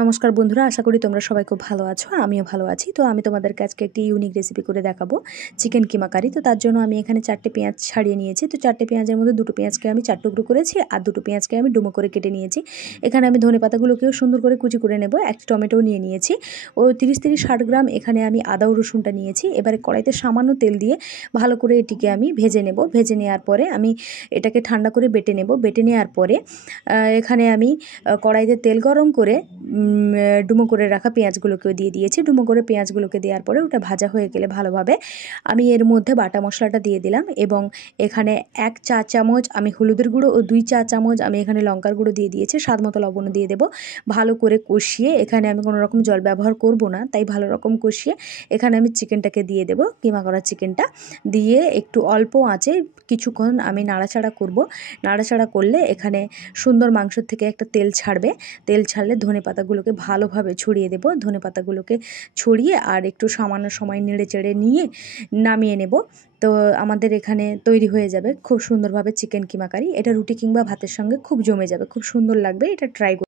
নমস্কার বন্ধুরা, আশা করি তোমরা সবাই খুব ভালো আছো। আমিও ভালো আছি। তো আমি তোমাদেরকে আজকে একটি ইউনিক রেসিপি করে দেখাবো, চিকেন কিমা কারি। তো তার জন্য আমি এখানে 4টে পেঁয়াজ ছাড়িয়ে নিয়েছি। তো 4টে পেঁয়াজের মধ্যে 2টো পেঁয়াজকে আমি 4 টুকরো করেছি আর 2টো পেঁয়াজকে আমি ডুমো করে কেটে নিয়েছি। এখানে আমি ধনেপাতাগুলোকেও সুন্দর করে কুচি করে নেব। একটি টমেটো নিয়ে নিয়েছি। ও 30-60 গ্রাম এখানে আমি আদা ও রসুনটা নিয়েছি। এবারে কড়াইতে সামান্য তেল দিয়ে ভালো করে এটিকে আমি ভেজে নেব। ভেজে নেওয়ার পরে আমি এটাকে ঠান্ডা করে বেটে নেব। বেটে নেওয়ার পরে এখানে আমি কড়াইতে তেল গরম করে ডুমো করে রাখা পেঁয়াজগুলোকেও দিয়ে দিয়েছি। ডুমো করে পেঁয়াজগুলোকে দেওয়ার পরে ওটা ভাজা হয়ে গেলে ভালোভাবে আমি এর মধ্যে বাটা মশলাটা দিয়ে দিলাম এবং এখানে 1 চা চামচ আমি হলুদের গুঁড়ো ও 2 চা চামচ আমি এখানে লঙ্কার গুঁড়ো দিয়ে দিয়েছি। স্বাদ মতো লবণ দিয়ে দেবো। ভালো করে কষিয়ে, এখানে আমি কোনো রকম জল ব্যবহার করব না, তাই ভালো রকম কষিয়ে এখানে আমি চিকেনটাকে দিয়ে দেবো। কিমা করা চিকেনটা দিয়ে একটু অল্প আঁচে কিছুক্ষণ আমি নাড়াচাড়া করব। নাড়াচাড়া করলে এখানে সুন্দর মাংসের থেকে একটা তেল ছাড়বে। তেল ছাড়লে ধনেপাতাগুলোকে ভালোভাবে ছড়িয়ে দেব। ধনেপাতাগুলোকে ছড়িয়ে আর একটু সামান্য সময় নেড়ে চেড়ে নিয়ে নামিয়ে নেব। তো আমাদের এখানে তৈরি হয়ে যাবে খুব সুন্দরভাবে চিকেন কিমা কারি। এটা রুটি কিংবা ভাতের সঙ্গে খুব জমে যাবে, খুব সুন্দর লাগবে। এটা ট্রাই